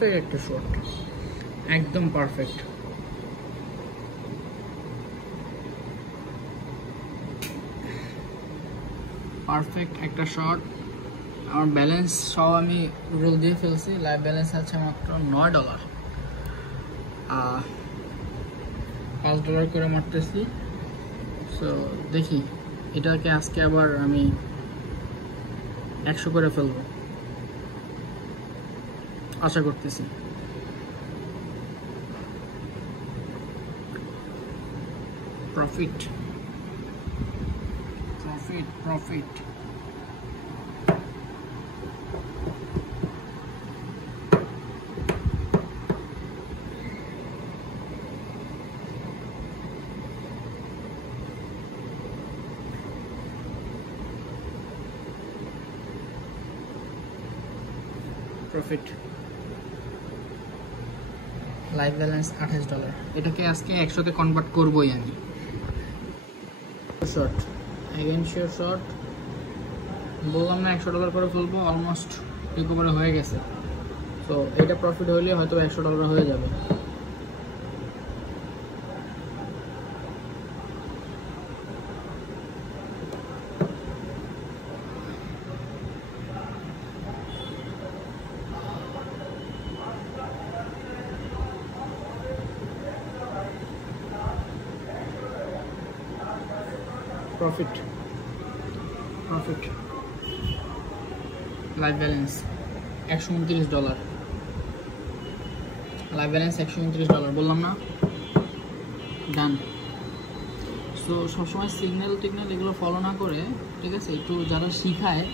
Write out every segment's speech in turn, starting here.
Perfect একটা shot, একদম perfect. Perfect একটা শট। আমার ব্যালেন্স সব আমি রোল দিয়ে ফেলছি, লাইভ ব্যালেন্স আছে মাত্র $9। $5 করে মারতেছি। সো দেখি এটাকে আজকে আবার আমি 100 করে ফেলবো আশা করতেছি। Profit profit profit. Profit. Live balance $28। এটাকে আজকে 100-তে কনভার্ট করবোই আমি। শর্ট এগেন শিওর শর্ট, বললাম না $100 করে ফেলবো। অলমোস্ট রিকভারি হয়ে গেছে। তো এটা প্রফিট হইলে হয়তো $100 হয়ে যাবে। Profit profit. Live balance $129। Live balance $129, বললাম না ডান। সো সবসময় সিগন্যাল টিগন্যাল এগুলো ফলো না করে, ঠিক আছে, একটু যারা শিখায়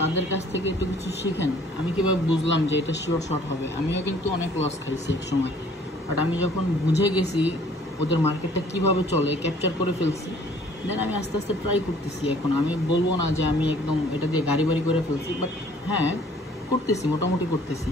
তাদের কাছ থেকে একটু কিছু শিখেন। আমি কীভাবে বুঝলাম যে এটা শিওর শর্ট হবে? আমিও কিন্তু অনেক লস খাইছি এক সময়, বাট আমি যখন বুঝে গেছি ওদের মার্কেটটা কীভাবে চলে, ক্যাপচার করে ফেলছি, দেন আমি আস্তে আস্তে ট্রাই করতেছি। এখন আমি বলবো না যে আমি একদম এটা দিয়ে গাড়ি বাড়ি করে ফেলছি, বাট হ্যাঁ করতেছি, মোটামুটি করতেছি।